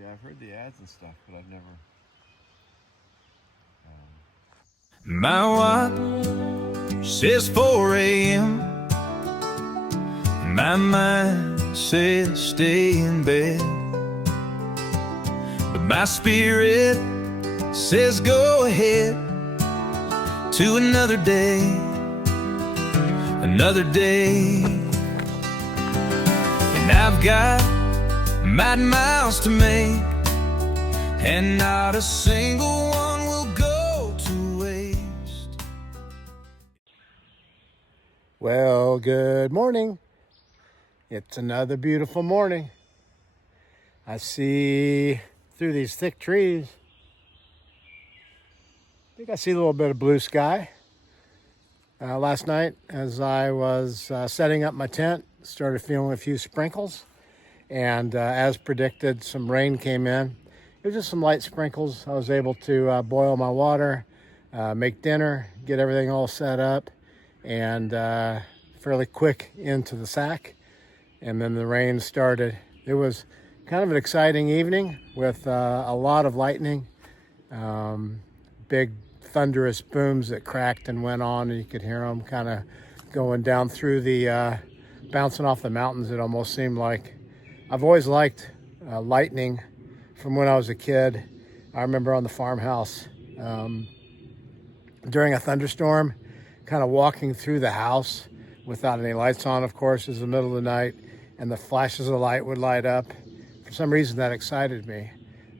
Yeah, I've heard the ads and stuff, but I've never. My watch says 4 a.m. My mind says stay in bed, but my spirit says go ahead to another day, another day. And I've got mighty miles to make, and not a single one will go to waste. Well, good morning. It's another beautiful morning. I see through these thick trees, I think I see a little bit of blue sky. Last night, as I was setting up my tent, started feeling a few sprinkles. And as predicted, some rain came in. It was just some light sprinkles. I was able to boil my water, make dinner, get everything all set up, and fairly quick into the sack. And then the rain started. It was kind of an exciting evening with a lot of lightning, big thunderous booms that cracked and went on, and you could hear them kind of going down through the, bouncing off the mountains. It almost seemed like. I've always liked lightning from when I was a kid. I remember on the farmhouse during a thunderstorm, kind of walking through the house without any lights on, of course, is the middle of the night, and the flashes of light would light up. For some reason, that excited me.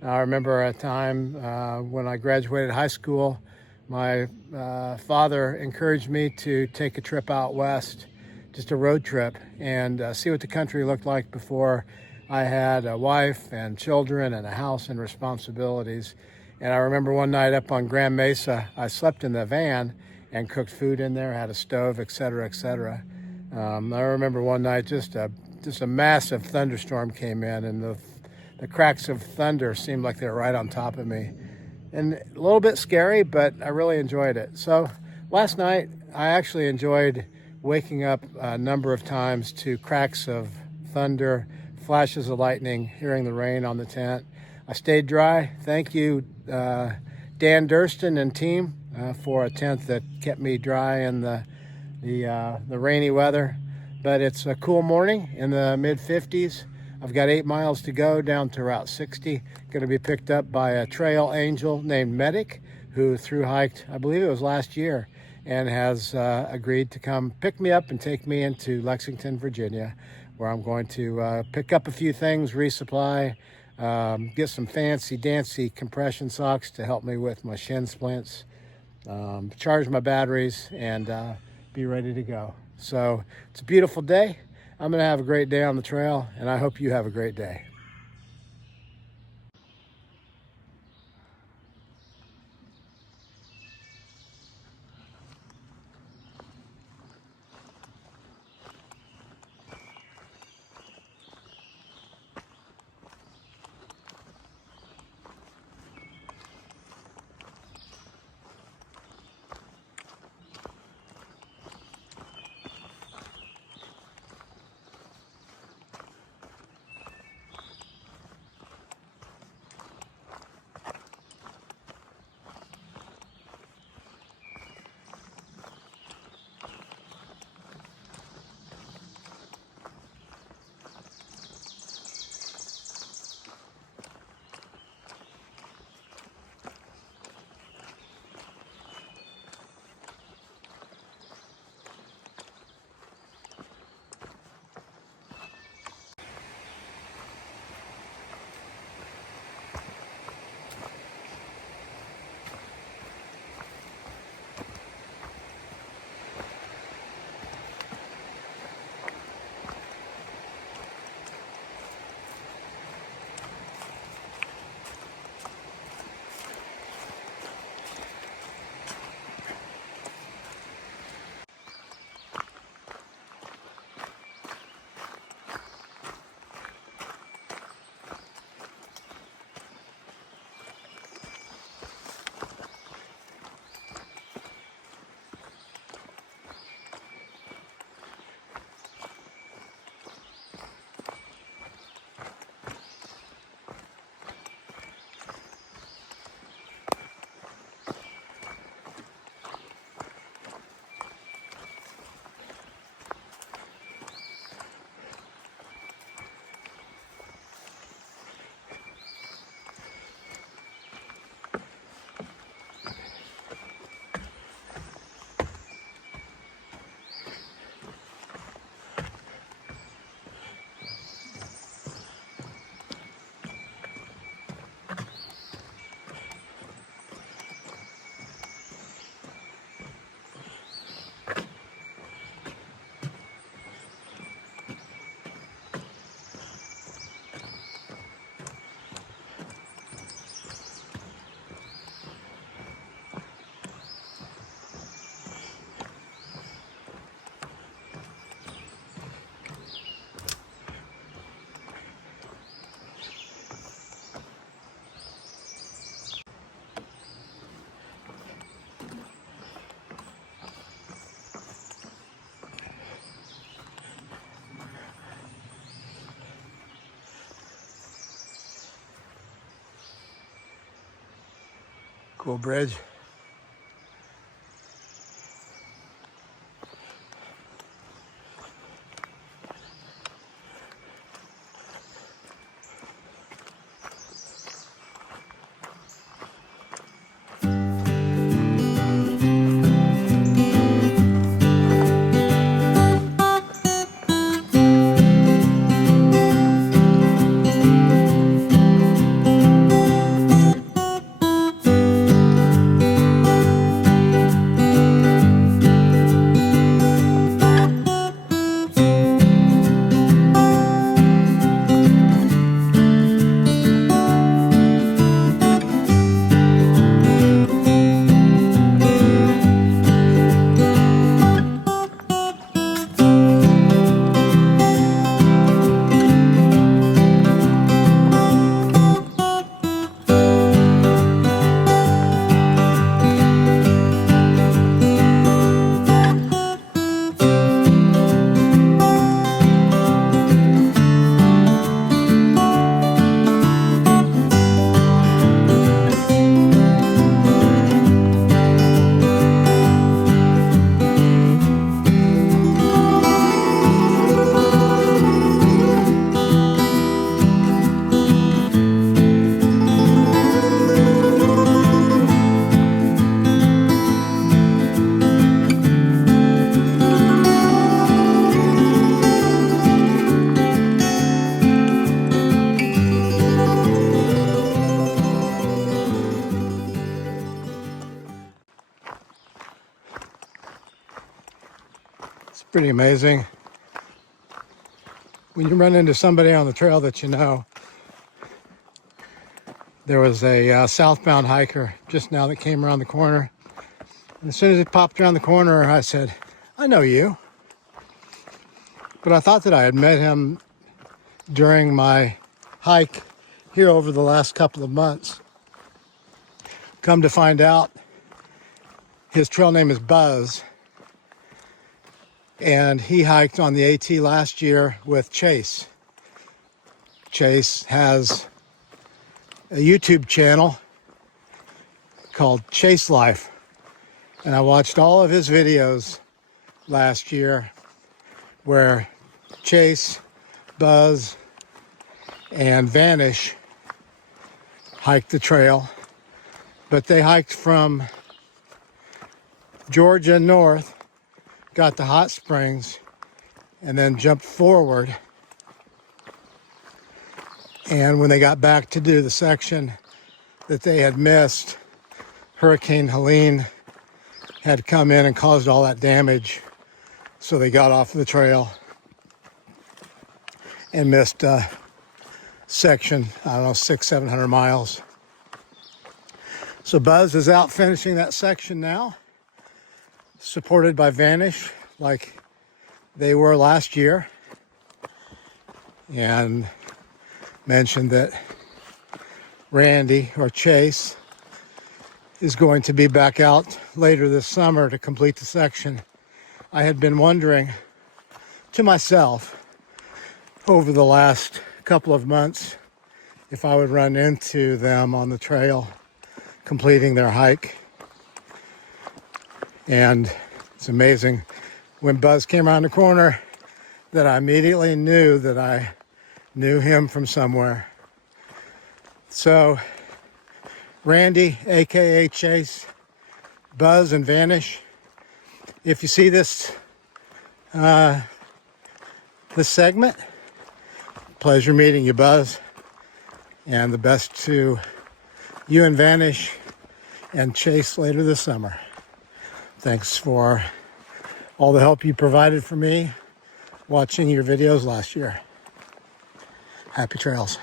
I remember a time when I graduated high school, my father encouraged me to take a trip out west, just a road trip, and see what the country looked like before I had a wife and children and a house and responsibilities. And I remember one night up on Grand Mesa, I slept in the van and cooked food in there, had a stove, et cetera, et cetera. I remember one night just a massive thunderstorm came in, and the cracks of thunder seemed like they were right on top of me. And a little bit scary, but I really enjoyed it. So last night, I actually enjoyed waking up a number of times to cracks of thunder, flashes of lightning, hearing the rain on the tent. I stayed dry. Thank you, Dan Durston and team, for a tent that kept me dry in the rainy weather. But it's a cool morning in the mid-50s. I've got 8 miles to go down to Route 60. Going to be picked up by a trail angel named Medic, who thru-hiked, I believe it was last year, and has agreed to come pick me up and take me into Lexington, Virginia, where I'm going to pick up a few things, resupply, get some fancy-dancy compression socks to help me with my shin splints, charge my batteries, and be ready to go. So it's a beautiful day. I'm going to have a great day on the trail, and I hope you have a great day. Cool bridge. It's pretty amazing when you run into somebody on the trail that you know. There was a southbound hiker just now that came around the corner. And as soon as it popped around the corner, I said, I know you. But I thought that I had met him during my hike here over the last couple of months. Come to find out, his trail name is Buzz. And he hiked on the AT last year with Chase. Chase has a YouTube channel called Chase Life. And I watched all of his videos last year where Chase, Buzz, and Vanish hiked the trail. But they hiked from Georgia north, got to Hot Springs, and then jumped forward. And when they got back to do the section that they had missed, Hurricane Helene had come in and caused all that damage. So they got off the trail and missed a section, I don't know, 600-700 miles. So Buzz is out finishing that section now, supported by Vanish like they were last year, and mentioned that Randy, or Chase, is going to be back out later this summer to complete the section. I had been wondering to myself over the last couple of months if I would run into them on the trail completing their hike. And it's amazing, when Buzz came around the corner, that I immediately knew that I knew him from somewhere. So Randy, aka Chase, Buzz, and Vanish, if you see this this segment, pleasure meeting you, Buzz, and the best to you and Vanish and Chase later this summer. Thanks for all the help you provided for me watching your videos last year. Happy trails.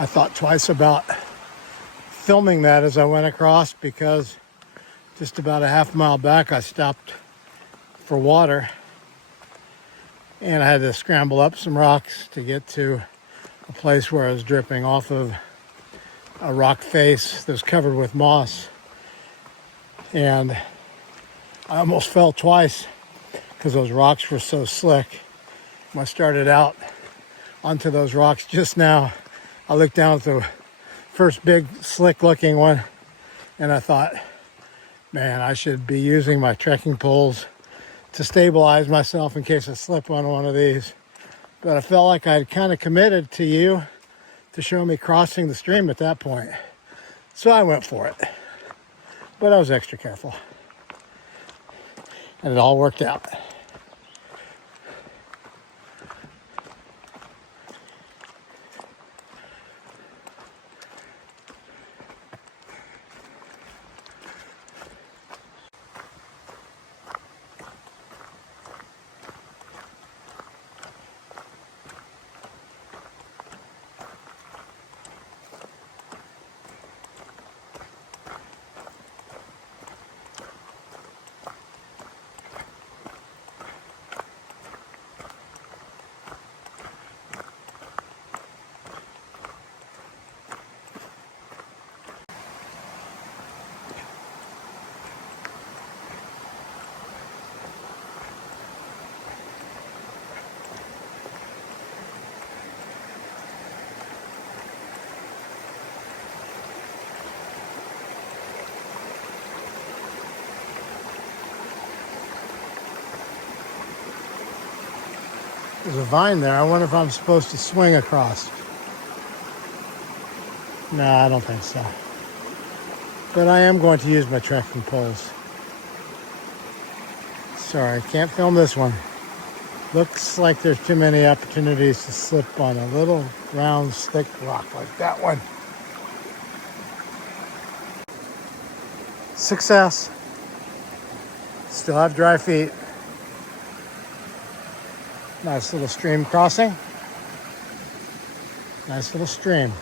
I thought twice about filming that as I went across, because just about a half mile back I stopped for water and I had to scramble up some rocks to get to a place where I was dripping off of a rock face that was covered with moss, and I almost fell twice because those rocks were so slick. When I started out onto those rocks just now, I looked down at the first big slick looking one and I thought, man, I should be using my trekking poles to stabilize myself in case I slip on one of these. But I felt like I'd kind of committed to you to show me crossing the stream at that point, so I went for it. But I was extra careful and it all worked out. There's a vine there. I wonder if I'm supposed to swing across. No, I don't think so. But I am going to use my trekking poles. Sorry, can't film this one. Looks like there's too many opportunities to slip on a little round thick rock like that one. Success. Still have dry feet. Nice little stream crossing. Nice little stream.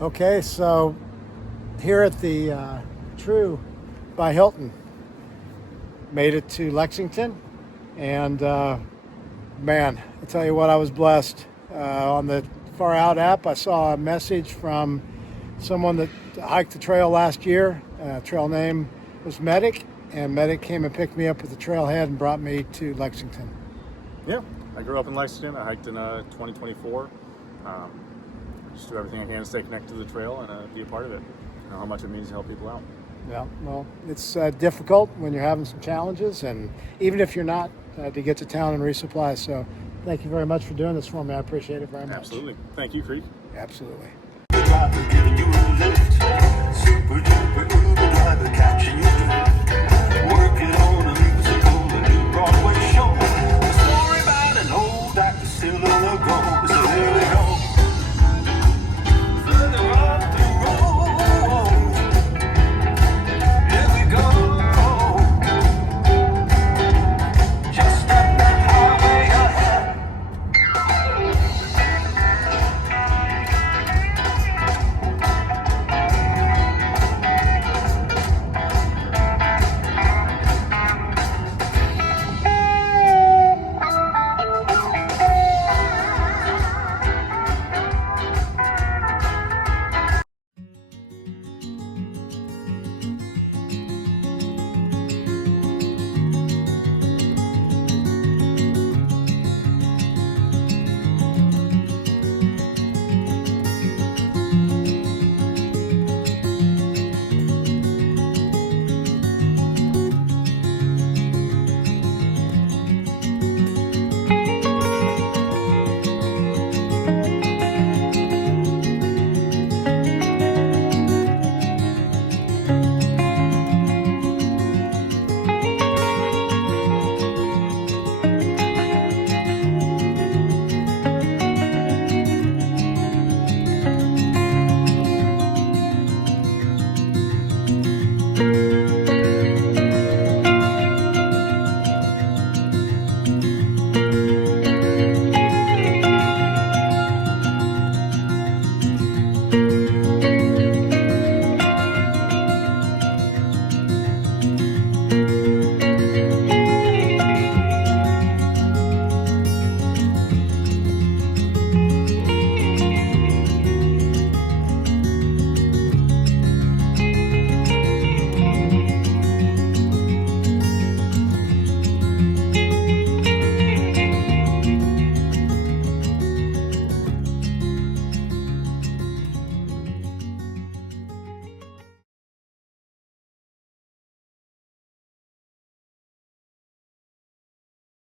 Okay, so here at the True by Hilton, made it to Lexington, and man, I tell you what, I was blessed. On the Far Out app, I saw a message from someone that hiked the trail last year. Trail name was Medic, and Medic came and picked me up at the trailhead and brought me to Lexington. Yeah, I grew up in Lexington. I hiked in 2024. Just do everything I can to stay connected to the trail and be a part of it. I know how much it means to help people out. Yeah, well, it's difficult when you're having some challenges, and even if you're not, to get to town and resupply. So thank you very much for doing this for me. I appreciate it very much. Absolutely. Thank you, Creek. Absolutely. lift. Super duper Uber driver catching you